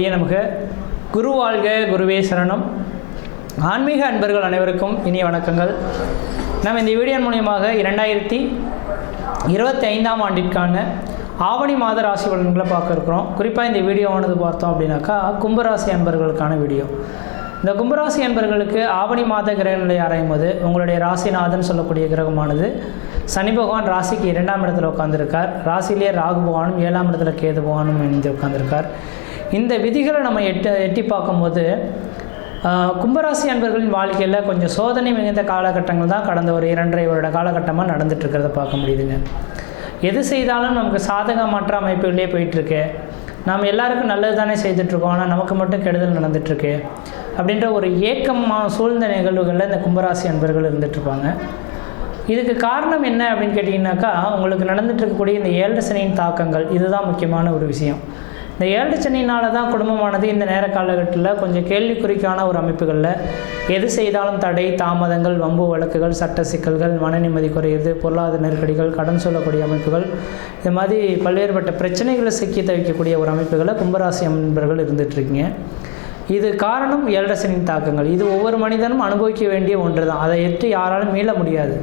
கணபதியே நமக்கு குரு வாழ்க குருவே சரணம். ஆன்மீக அன்பர்கள் அனைவருக்கும் இனிய வணக்கங்கள். நம்ம இந்த வீடியோ மூலியமாக இரண்டாயிரத்தி இருபத்தி ஐந்தாம் ஆண்டிற்கான ஆவணி மாத ராசி பலன்களை பார்க்க இருக்கிறோம். குறிப்பாக இந்த வீடியோவானது பார்த்தோம் அப்படின்னாக்கா கும்பராசி அன்பர்களுக்கான வீடியோ. இந்த கும்பராசி அன்பர்களுக்கு ஆவணி மாத கிரகங்களை ஆராயும் போது உங்களுடைய ராசிநாதன் சொல்லக்கூடிய கிரகமானது சனி பகவான் ராசிக்கு இரண்டாம் இடத்துல உட்காந்துருக்கார் ராசிலேயே ராகு பகவானும் ஏழாம் இடத்துல கேது பகவானும் இணைந்து உட்காந்துருக்கார் இந்த விதிகளை நம்ம எட்டு எட்டி பார்க்கும்போது கும்பராசி அன்பர்களின் வாழ்க்கையில் கொஞ்சம் சோதனை மிகுந்த காலகட்டங்கள் தான் கடந்த ஒரு இரண்டரை வருட காலகட்டமாக நடந்துட்டுருக்கிறத பார்க்க முடியுதுங்க. எது செய்தாலும் நமக்கு சாதகமற்ற அமைப்புகளே போயிட்டுருக்கு. நாம் எல்லாருக்கும் நல்லது தானே செய்துட்ருக்கோம் ஆனால் நமக்கு மட்டும் கெடுதல் நடந்துட்டுருக்கு. அப்படின்ற ஒரு ஏக்கமாக சூழ்ந்த நிகழ்வுகளில் இந்த கும்பராசி அன்பர்கள் இருந்துகிட்ருப்பாங்க இதுக்கு காரணம் என்ன அப்படின்னு கேட்டிங்கனாக்கா உங்களுக்கு நடந்துட்டு இருக்கக்கூடிய இந்த ஏழரை சனியின் தாக்கங்கள் இதுதான் முக்கியமான ஒரு விஷயம். இந்த ஏழு சனியினால தான் குடும்பமானது இந்த நேர காலகட்டத்தில் கொஞ்சம் கேள்விக்குறிக்கான ஒரு அமைப்புகளில். எது செய்தாலும் தடை தாமதங்கள் வம்பு வழக்குகள் சட்ட சிக்கல்கள் மன நிம்மதி குறையுது பொருளாதார நெருக்கடிகள் கடன் சொல்லக்கூடிய அமைப்புகள். இது மாதிரி பல்வேறுபட்ட பிரச்சனைகளை சிக்கி தவிக்கக்கூடிய ஒரு அமைப்புகளை கும்பராசி அன்பர்கள் இருந்துகிட்ருக்கீங்க இது காரணம் ஏழரசனின் தாக்கங்கள். இது ஒவ்வொரு மனிதனும் அனுபவிக்க வேண்டிய ஒன்று தான் அதை எட்டு யாராலும் மீள முடியாது.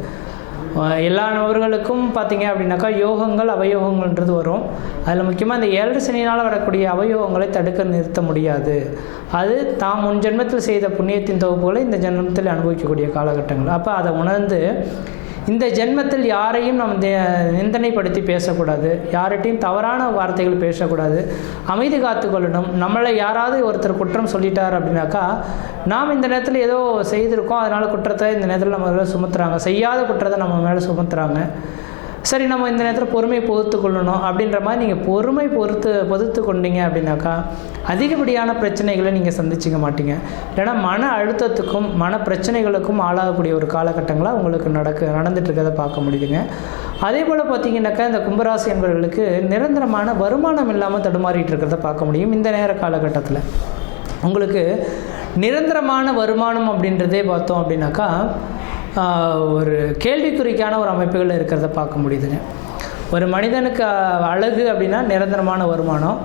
எல்லா நபர்களுக்கும் பார்த்தீங்க அப்படின்னாக்கா யோகங்கள் அவயோகங்கள்ன்றது வரும். அதில் முக்கியமாக இந்த ஏழு சனியினால் வரக்கூடிய அவயோகங்களை தடுக்க நிறுத்த முடியாது. அது தாம் முன் ஜென்மத்தில் செய்த புண்ணியத்தின் தொகுப்புகளை இந்த ஜென்மத்தில் அனுபவிக்கக்கூடிய காலகட்டங்கள். அப்போ அதை உணர்ந்து இந்த ஜென்மத்தில் யாரையும் நம்ம தே- நிந்தனைப்படுத்தி பேசக்கூடாது. யார்கிட்டையும் தவறான வார்த்தைகள் பேசக்கூடாது. அமைதி காத்துக்கொள்ளணும் நம்மளை யாராவது ஒருத்தர் குற்றம் சொல்லிட்டார் அப்படின்னாக்கா நாம் இந்த நேரத்தில் ஏதோ செய்திருக்கோம். அதனால் குற்றத்தை இந்த நேரத்தில் நம்ம மேலே சுமத்துறாங்க. செய்யாத குற்றத்தை நம்ம மேலே சுமத்துறாங்க. சரி நம்ம இந்த நேரத்தில் பொறுமையை பொறுத்து கொள்ளணும். அப்படின்ற மாதிரி நீங்கள் பொறுமை பொறுத்து பொறுத்து கொண்டீங்க அப்படின்னாக்கா அதிகப்படியான பிரச்சனைகளை நீங்கள் சந்திச்சிக்க மாட்டீங்க. ஏன்னா மன அழுத்தத்துக்கும் மன பிரச்சனைகளுக்கும் ஆளாகக்கூடிய ஒரு காலகட்டங்களாக உங்களுக்கு நடக்க நடந்துட்டு இருக்கிறத பார்க்க முடியுதுங்க. அதே போல் பார்த்தீங்கன்னாக்கா இந்த கும்பராசி என்பவர்களுக்கு நிரந்தரமான வருமானம் இல்லாமல் தடுமாறிட்டு இருக்கிறத பார்க்க முடியும் இந்த நேர காலகட்டத்தில். உங்களுக்கு நிரந்தரமான வருமானம் அப்படின்றதே பார்த்தோம் அப்படின்னாக்கா ஒரு கேள்விக்குறிக்கான ஒரு அமைப்புகள் இருக்கிறத பார்க்க முடியுதுங்க. ஒரு மனிதனுக்கு அழகு அப்படின்னா நிரந்தரமான வருமானம்.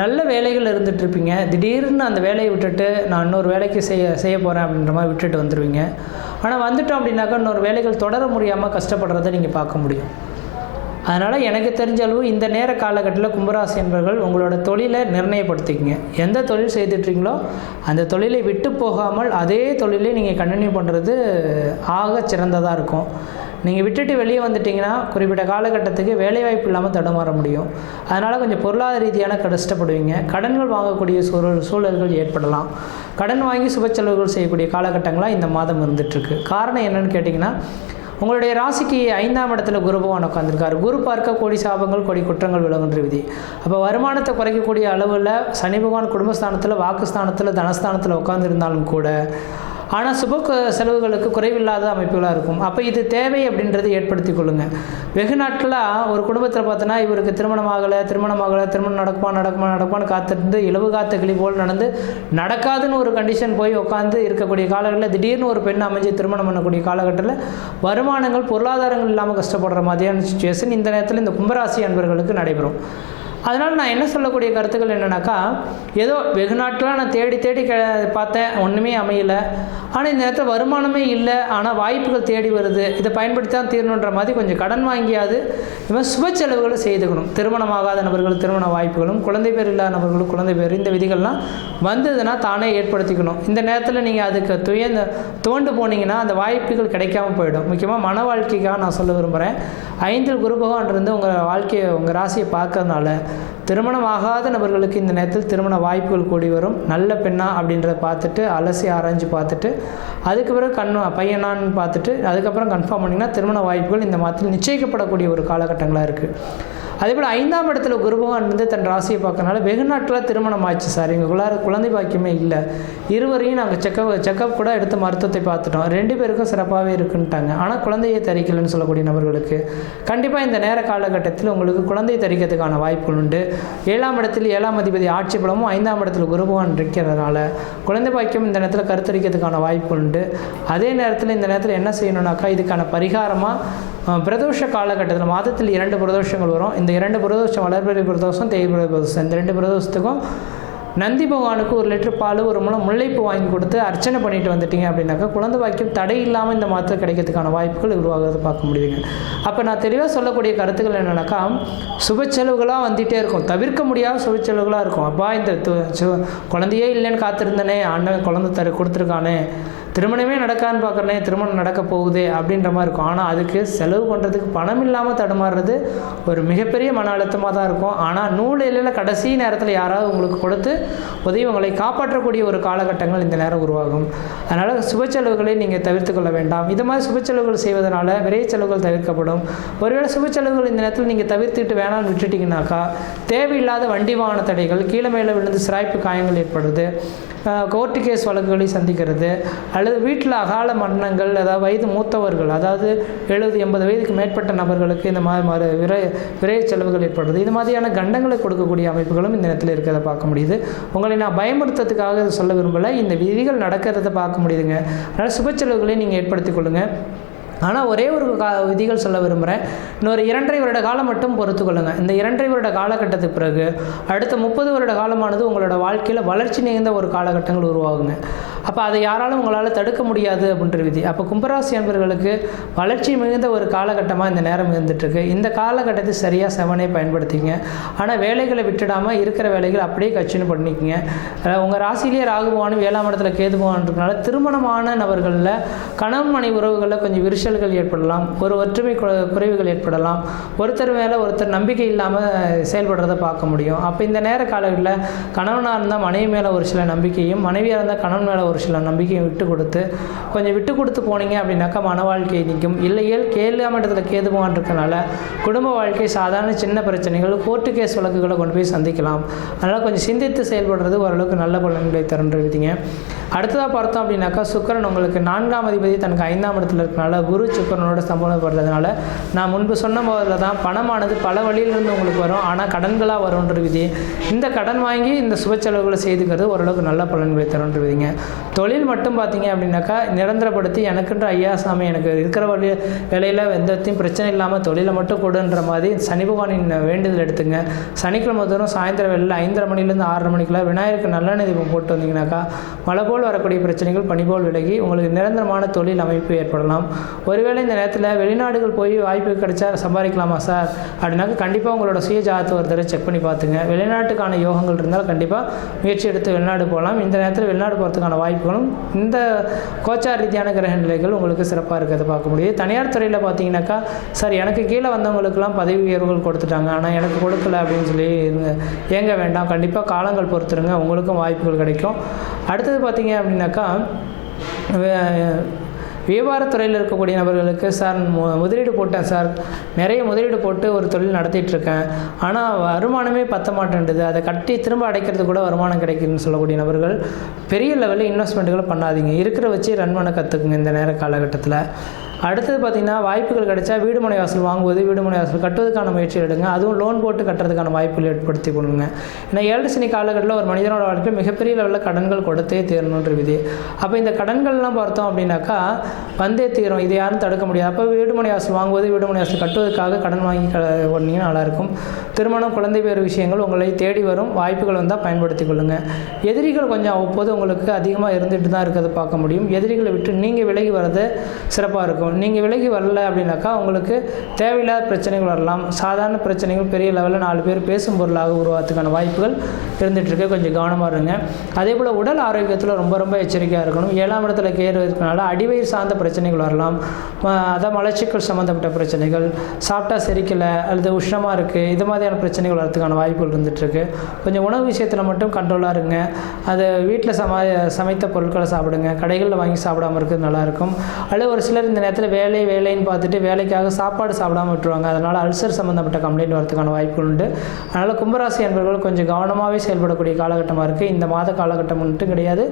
நல்ல வேலைகள் இருந்துகிட்ருப்பீங்க திடீர்னு அந்த வேலையை விட்டுட்டு நான் இன்னொரு வேலைக்கு செய்ய செய்ய போகிறேன் அப்படின்ற மாதிரி விட்டுட்டு வந்துடுவீங்க ஆனால் வந்துட்டோம் அப்படின்னாக்கா இன்னொரு வேலைகள் தொடர முடியாமல் கஷ்டப்படுறத நீங்கள் பார்க்க முடியும். அதனால் எனக்கு தெரிஞ்ச அளவு இந்த நேர காலகட்டத்தில் கும்பராசி என்பவர்கள் உங்களோட தொழிலை நிர்ணயப்படுத்திக்கங்க. எந்த தொழில் செய்துட்றீங்களோ அந்த தொழிலை விட்டு போகாமல் அதே தொழிலை நீங்கள் கண்டினியூ பண்ணுறது ஆக சிறந்ததாக இருக்கும். நீங்கள் விட்டுட்டு வெளியே வந்துட்டிங்கன்னா குறிப்பிட்ட காலகட்டத்துக்கு வேலைவாய்ப்பு இல்லாமல் தடுமாற முடியும். அதனால் கொஞ்சம் பொருளாதார ரீதியான கஷ்டப்படுவீங்க கடன்கள் வாங்கக்கூடிய சூழல் சூழல்கள் ஏற்படலாம். கடன் வாங்கி சுப செலவுகள் செய்யக்கூடிய காலகட்டங்களாக இந்த மாதம் இருந்துகிட்ருக்கு காரணம் என்னென்னு கேட்டிங்கன்னா உங்களுடைய ராசிக்கு ஐந்தாம் இடத்துல குரு பகவான் உட்காந்துருக்காரு குரு பார்க்க கோடி சாபங்கள் கோடி குற்றங்கள் விலகுன்ற விதி. அப்போ வருமானத்தை குறைக்கக்கூடிய அளவில் சனி பகவான் குடும்பஸ்தானத்தில் வாக்குஸ்தானத்தில் தனஸ்தானத்தில் உட்காந்துருந்தாலும் கூட ஆனால் சுப செலவுகளுக்கு குறைவில்லாத அமைப்புகளாக இருக்கும். அப்போ இது தேவை அப்படின்றத ஏற்படுத்தி கொள்ளுங்கள் வெகு நாட்களாக ஒரு குடும்பத்தில் பார்த்தோன்னா இவருக்கு திருமணம் ஆகலை திருமணம் ஆகலை திருமணம் நடக்குமா நடக்குமா நடக்குமான்னு காத்திருந்து இலவு காத்த கிளி போல் நடந்து நடக்காதுன்னு ஒரு கண்டிஷன் போய் உட்காந்து இருக்கக்கூடிய காலகட்டத்தில் திடீர்னு ஒரு பெண் அமைஞ்சு திருமணம் பண்ணக்கூடிய காலகட்டத்தில் வருமானங்கள் பொருளாதாரங்கள் இல்லாமல் கஷ்டப்படுற மாதிரியான சுச்சுவேஷன் இந்த நேரத்தில் இந்த கும்பராசி அன்பர்களுக்கு நடைபெறும். அதனால் நான் என்ன சொல்லக்கூடிய கருத்துக்கள் என்னென்னாக்கா ஏதோ வெகு நாட்களாக நான் தேடி தேடி கே பார்த்தேன் ஒன்றுமே அமையல. ஆனால் இந்த நேரத்தில் வருமானமே இல்லை ஆனால் வாய்ப்புகள் தேடி வருது. இதை பயன்படுத்தி தான் தீரணுன்ற மாதிரி கொஞ்சம் கடன் வாங்கியாவது இவன் சுப செலவுகளை செய்துக்கணும். திருமணமாகாத நபர்கள் திருமண வாய்ப்புகளும் குழந்தை பேர் இல்லாத நபர்களும் குழந்தை பேர் இந்த விதிகள்லாம் வந்ததுன்னா தானே ஏற்படுத்திக்கணும். இந்த நேரத்தில் நீங்கள் அதுக்கு துயர்ந்த தோண்டு போனீங்கன்னா அந்த வாய்ப்புகள் கிடைக்காம போயிடும். முக்கியமாக மன வாழ்க்கைக்காக நான் சொல்ல விரும்புகிறேன் ஐந்தில் குரு பகவான் இருந்து உங்கள் வாழ்க்கையை உங்கள் ராசியை பார்க்கறதுனால திருமணம் ஆகாத நபர்களுக்கு இந்த நேரத்தில் திருமண வாய்ப்புகள் கூடி வரும். நல்ல பெண்ணா அப்படின்றத பார்த்துட்டு அலசி ஆராய்ஞ்சு பார்த்துட்டு அதுக்கு பிறகு கண் பையனான்னு பார்த்துட்டு அதுக்கப்புறம் கன்ஃபார்ம் பண்ணிங்கன்னா திருமண வாய்ப்புகள் இந்த மாதத்தில் நிச்சயிக்கப்படக்கூடிய ஒரு காலகட்டங்களாக இருக்குது அதே போல் ஐந்தாம் இடத்துல குரு பகவான் வந்து தன் ராசியை பார்க்கறனால வெகு நாட்களாக திருமணம் ஆச்சு சார். எங்களுக்குள்ளார குழந்தை பாக்கியமே இல்லை. இருவரையும் நாங்கள் செக்கப் செக்கப் கூட எடுத்து மருத்துவத்தை பார்த்துட்டோம். ரெண்டு பேருக்கும் சிறப்பாகவே இருக்குன்ட்டாங்க. ஆனால் குழந்தையை தரிக்கலைன்னு சொல்லக்கூடிய நபர்களுக்கு கண்டிப்பாக இந்த நேர காலகட்டத்தில் உங்களுக்கு குழந்தை தரிக்கிறதுக்கான வாய்ப்புகள் உண்டு. ஏழாம் இடத்தில் ஏழாம் அதிபதி ஆட்சி பலமும் ஐந்தாம் இடத்துல குரு பகவான் இருக்கிறதுனால குழந்தை பாக்கியம் இந்த நேரத்தில் கருத்தரிக்கிறதுக்கான வாய்ப்பு உண்டு. அதே நேரத்தில் இந்த நேரத்தில் என்ன செய்யணும்னாக்கா இதுக்கான பரிகாரமாக பிரதோஷ காலகட்டத்தில் மாதத்தில் இரண்டு பிரதோஷங்கள் வரும். இந்த இரண்டு பிரதோஷம் வளர்பிறை பிரதோஷம் தேய்பிறை பிரதோஷம். இந்த ரெண்டு பிரதோஷத்துக்கும் நந்தி பகவானுக்கு ஒரு லிட்டர் பால் ஒரு மூலம் முல்லைப்பூ வாங்கி கொடுத்து அர்ச்சனை பண்ணிட்டு வந்துட்டீங்க அப்படின்னாக்கா குழந்தை வாக்கியம் தடை இல்லாமல் இந்த மாதத்தில் கிடைக்கிறதுக்கான வாய்ப்புகள் உருவாகிறது பார்க்க முடியுதுங்க. அப்போ நான் தெளிவாக சொல்லக்கூடிய கருத்துக்கள் என்னென்னாக்கா சுப செலவுகளாக வந்துகிட்டே இருக்கும். தவிர்க்க முடியாத சுப செலவுகளாக இருக்கும். அப்பா இந்த சு- குழந்தையே இல்லைன்னு காத்திருந்தனே அண்ணன் குழந்தை தர கொடுத்துருக்கானே திருமணமே நடக்கான்னு பார்க்குறனே திருமணம் நடக்க போகுது அப்படின்ற மாதிரி இருக்கும். ஆனால் அதுக்கு செலவு பண்ணுறதுக்கு பணம் இல்லாமல் தடுமாறுறது ஒரு மிகப்பெரிய மன அழுத்தமாக தான் இருக்கும். ஆனால் நூலில் கடைசி நேரத்தில் யாராவது உங்களுக்கு கொடுத்து உதவி உங்களை காப்பாற்றக்கூடிய ஒரு காலகட்டங்கள் இந்த நேரம் உருவாகும். அதனால் சுப செலவுகளை நீங்கள் தவிர்த்து கொள்ள வேண்டாம். இது மாதிரி சுப செலவுகள் செய்வதனால விரைய செலவுகள் தவிர்க்கப்படும். ஒருவேளை சுப செலவுகள் இந்த நேரத்தில் நீங்கள் தவிர்த்துட்டு வேணாம்னு விட்டுட்டீங்கன்னாக்கா தேவையில்லாத வண்டி வாகன தடைகள் கீழே மேலே விழுந்து சிராய்ப்பு காயங்கள் ஏற்படுது. கோர்ட்டு கேஸ் வழக்குகளை சந்திக்கிறது அல்லது வீட்டில் அகால மரணங்கள் அதாவது வயது மூத்தவர்கள் அதாவது எழுபது எண்பது வயதுக்கு மேற்பட்ட நபர்களுக்கு இந்த மாதிரி மாதிரி விரை விரைய செலவுகள் ஏற்படுறது இது மாதிரியான கண்டங்களை கொடுக்கக்கூடிய அமைப்புகளும் இந்த நேரத்தில் இருக்கிறத பார்க்க முடியுது. உங்களை நான் பயமுறுத்ததுக்காக சொல்ல விரும்பலை இந்த விதிகள் நடக்கிறத பார்க்க முடியுதுங்க. அதனால் சுப செலவுகளை நீங்கள் ஏற்படுத்திக் கொள்ளுங்கள் ஆனால் ஒரே ஒரு கா விதிகள் சொல்ல விரும்புகிறேன் இன்னொரு இரண்டரை வருட காலம் மட்டும் பொறுத்துக்கொள்ளுங்கள் இந்த இரண்டரை வருட காலகட்டத்துக்கு பிறகு அடுத்த முப்பது வருட காலமானது உங்களோட வாழ்க்கையில் வளர்ச்சி நிறைந்த ஒரு காலகட்டங்கள் உருவாகுங்க. அப்போ அதை யாராலும் உங்களால் தடுக்க முடியாது அப்படின்ற விதி. அப்போ கும்பராசி அன்பர்களுக்கு வளர்ச்சி மிகுந்த ஒரு காலகட்டமாக இந்த நேரம் இருந்துகிட்ருக்கு இந்த காலகட்டத்தை சரியாக செவனே பயன்படுத்திங்க. ஆனால் வேலைகளை விட்டுடாமல் இருக்கிற வேலைகள் அப்படியே கட்சின்னு பண்ணிக்கிங்க. உங்கள் ராசிலேயே ராகுபவானும் ஏழாம் இடத்துல கேது திருமணமான நபர்களில் கணவன் மனை உறவுகளில் கொஞ்சம் விரிசல்கள் ஏற்படலாம். ஒரு ஒற்றுமை கு- குறைவுகள் ஏற்படலாம். ஒருத்தர் மேலே ஒருத்தர் நம்பிக்கை இல்லாமல் செயல்படுறதை பார்க்க முடியும். அப்போ இந்த நேர காலங்களில் கணவனாக இருந்தால் மனைவி மேலே ஒரு சில நம்பிக்கையும் மனைவியாக இருந்தால் கணவன் மேலே ஒரு சில நம்பிக்கையும் விட்டு கொடுத்து கொஞ்சம் விட்டு கொடுத்து போனீங்க அப்படின்னாக்கா மன வாழ்க்கை நிற்கும் இல்லையேல் கேளாம இடத்துல கேதுவான் இருக்கனால குடும்ப வாழ்க்கை சாதாரண சின்ன பிரச்சனைகள் கோர்ட்டு கேஸ் வழக்குகளை கொண்டு போய் சந்திக்கலாம். அதனால் கொஞ்சம் சிந்தித்து செயல்படுறது ஓரளவுக்கு நல்ல பலன்களை தருன்ற விதிங்க அடுத்ததாக பார்த்தோம் அப்படின்னாக்கா சுக்கரன் உங்களுக்கு நான்காம் அதிபதி தனக்கு ஐந்தாம் இடத்துல இருக்கனால குரு சுக்கரனோட சம்பந்தப்படுறதுனால நான் முன்பு சொன்ன போதில் தான் பணமானது பல வழியிலிருந்து உங்களுக்கு வரும் ஆனால் கடன்களாக வரும்ன்ற விதி. இந்த கடன் வாங்கி இந்த சுப செலவுகளை செய்துக்கிறது ஓரளவுக்கு நல்ல பலன்களை தரும்ன்ற விதிங்க தொழில் மட்டும் பார்த்தீங்க அப்படின்னாக்கா நிரந்தரப்படுத்தி எனக்குன்ற ஐயா சாமி எனக்கு இருக்கிற வழி வேலையில் எந்தத்தையும் பிரச்சனை இல்லாமல் தொழிலை மட்டும் கொடுன்ற மாதிரி சனி பகவானின் வேண்டுதல் எடுத்துங்க. சனிக்கிழமை தோறும் சாயந்தரம் வேலையில் ஐந்தரை மணிலேருந்து ஆறரை மணிக்குள்ள விநாயகருக்கு நல்ல நிதிப்பம் போட்டு வந்தீங்கன்னாக்கா மழை போல் வரக்கூடிய பிரச்சனைகள் பனி போல் விலகி உங்களுக்கு நிரந்தரமான தொழில் அமைப்பு ஏற்படலாம். ஒருவேளை இந்த நேரத்தில் வெளிநாடுகள் போய் வாய்ப்பு கிடைச்சா சம்பாதிக்கலாமா சார்? அப்படின்னாக்கா கண்டிப்பாக உங்களோட சுய ஜாதகத்தை ஒரு தடவை செக் பண்ணி பார்த்துங்க. வெளிநாட்டுக்கான யோகங்கள் இருந்தால் கண்டிப்பாக முயற்சி எடுத்து வெளிநாடு போகலாம். இந்த நேரத்தில் வெளிநாடு போகிறதுக்கான வாய்ப்பு வாய்ப்புகளும் இந்த கோச்சார் ரீதியான கிரக நிலைகள் உங்களுக்கு சிறப்பாக இருக்கிறத பார்க்க முடியுது. தனியார் துறையில் பார்த்தீங்கன்னாக்கா சார் எனக்கு கீழே வந்தவங்களுக்கெல்லாம் பதவி உயர்வுகள் கொடுத்துட்டாங்க. ஆனால் எனக்கு கொடுக்கல அப்படின்னு சொல்லி ஏங்க வேண்டாம். கண்டிப்பாக காலங்கள் பொறுத்துருங்க. உங்களுக்கும் வாய்ப்புகள் கிடைக்கும். அடுத்தது பார்த்தீங்க அப்படின்னாக்கா வே- வியாபாரத்துறையில் இருக்கக்கூடிய நபர்களுக்கு சார் முதலீடு போட்டேன் சார். நிறைய முதலீடு போட்டு ஒரு தொழில் நடத்திட்டுருக்கேன். ஆனால் வருமானமே பத்த மாட்டேன்டுது. அதை கட்டி திரும்ப அடைக்கிறது கூட வருமானம் கிடைக்குதுன்னு சொல்லக்கூடிய நபர்கள் பெரிய லெவலில் இன்வெஸ்ட்மெண்ட்டுகளை பண்ணாதீங்க. இருக்கிற வச்சு ரன் பண்ண கற்றுக்குங்க இந்த நேர காலகட்டத்தில். அடுத்தது பார்த்தீங்கன்னா வாய்ப்புகள் கிடைச்சா வீடு மனை வாசல் வாங்குவது வீடு மனை வாசல் கட்டுவதற்கான முயற்சிகள் எடுங்க. அதுவும் லோன் போட்டு கட்டுறதுக்கான வாய்ப்புகள் ஏற்படுத்தி கொள்ளுங்க ஏன்னா ஏழுசனி காலகட்டத்தில் ஒரு மனிதனோட வாழ்க்கையில் மிகப்பெரிய லெவலில் கடன்கள் கொடுத்தே தீரணுன்ற விதி. அப்போ இந்த கடன்கள்லாம் பார்த்தோம் அப்படின்னாக்கா வந்தே தீரும். இதை யாரும் தடுக்க முடியாது. அப்போ வீடு மனை வாசல் வாங்குவது வீடு மனை வாசல் கட்டுவதற்காக கடன் வாங்கி க ஒன்றீங்கன்னா நல்லாயிருக்கும். திருமணம் குழந்தை பேர் விஷயங்கள் உங்களை தேடி வரும். வாய்ப்புகள் வந்தால் பயன்படுத்தி கொள்ளுங்கள் எதிரிகள் கொஞ்சம் அவ்வப்போது உங்களுக்கு அதிகமாக இருந்துட்டு தான் இருக்கிறத பார்க்க முடியும். எதிரிகளை விட்டு நீங்கள் விலகி வர்றது சிறப்பாக இருக்கும். நீங்கள் விலகி வரல அப்படின்னாக்கா உங்களுக்கு தேவையில்லாத பிரச்சனைகள் வரலாம். சாதாரண பிரச்சனைகள் பெரிய லெவலில் நாலு பேர் பேசும் பொருளாக உருவாகிறதுக்கான வாய்ப்புகள் இருந்துகிட்ருக்கு கொஞ்சம் கவனமாக இருங்க. அதே போல் உடல் ஆரோக்கியத்தில் ரொம்ப ரொம்ப எச்சரிக்கையாக இருக்கணும். ஏழாம் இடத்துல கேர் இருக்கனால அடிவயிறு சார்ந்த பிரச்சனைகள் வரலாம். அதான் மலச்சிக்கல் சம்மந்தப்பட்ட பிரச்சனைகள் சாப்பிட்டா செரிக்கலை அல்லது உஷ்ணமாக இருக்குது இது மாதிரியான பிரச்சனைகள் வரதுக்கான வாய்ப்புகள் இருந்துகிட்ருக்கு கொஞ்சம் உணவு விஷயத்தில் மட்டும் கண்ட்ரோலாக இருங்க. அது வீட்டில் சம சமைத்த பொருட்களை சாப்பிடுங்க. கடைகளில் வாங்கி சாப்பிடாம இருக்கிறது நல்லாயிருக்கும் அல்லது ஒரு சிலர் இந்த நேரத்தில் நேரத்தில் வேலை வேலைன்னு பார்த்துட்டு வேலைக்காக சாப்பாடு சாப்பிடாம விட்டுருவாங்க. அதனால் அல்சர் சம்மந்தப்பட்ட கம்ப்ளைண்ட் வரதுக்கான வாய்ப்புகள் உண்டு. அதனால் கும்பராசி என்பவர்கள் கொஞ்சம் கவனமாகவே செயல்படக்கூடிய காலகட்டமாக இருக்குது இந்த மாத காலகட்டம் மட்டும் கிடையாது.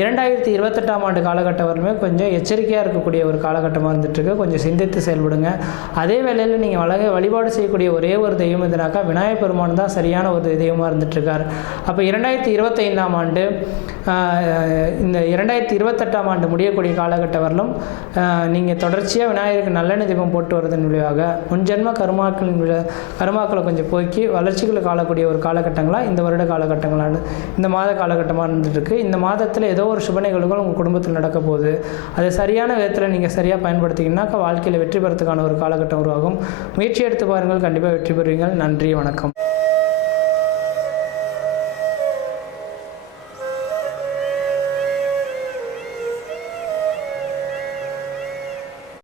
இரண்டாயிரத்தி இருபத்தெட்டாம் ஆண்டு காலகட்டம் வரலுமே கொஞ்சம் எச்சரிக்கையாக இருக்கக்கூடிய ஒரு காலகட்டமாக இருந்துகிட்ருக்கு கொஞ்சம் சிந்தித்து செயல்படுங்க. அதே வேளையில் நீங்கள் வழக வழிபாடு செய்யக்கூடிய ஒரே ஒரு தெய்வம் எதுனாக்கா விநாயகர் பெருமான் தான் சரியான ஒரு தெய்வமாக இருந்துகிட்ருக்கார் அப்போ இரண்டாயிரத்தி இருபத்தைந்தாம் ஆண்டு இந்த இரண்டாயிரத்தி இருபத்தெட்டாம் ஆண்டு முடியக்கூடிய காலகட்டம் வரலும் நீங்கள் தொடர்ச்சியாக விநாயகருக்கு நல்லெண்ணெய் தீபம் போட்டு வரதன் விளைவாக முன்ஜென்ம கருமாக்களின் கருமாக்கள் கருமாக்களை கொஞ்சம் போக்கி வளர்ச்சிகளை ஆளக்கூடிய ஒரு காலகட்டங்களாக இந்த வருட காலகட்டங்களான இந்த மாத காலகட்டமாக இருந்துட்டுருக்கு. இந்த மாதத்தில் ஏதோ ஒரு சுப நிகழ்வுகள் உங்கள் குடும்பத்தில் நடக்க போகுது அதை சரியான விதத்தில் நீங்கள் சரியாக பயன்படுத்திங்கன்னாக்கா வாழ்க்கையில் வெற்றி பெறத்துக்கான ஒரு காலகட்டம் உருவாகும். முயற்சி எடுத்து பாருங்கள் கண்டிப்பாக வெற்றி பெறுவீங்கள் நன்றி வணக்கம்.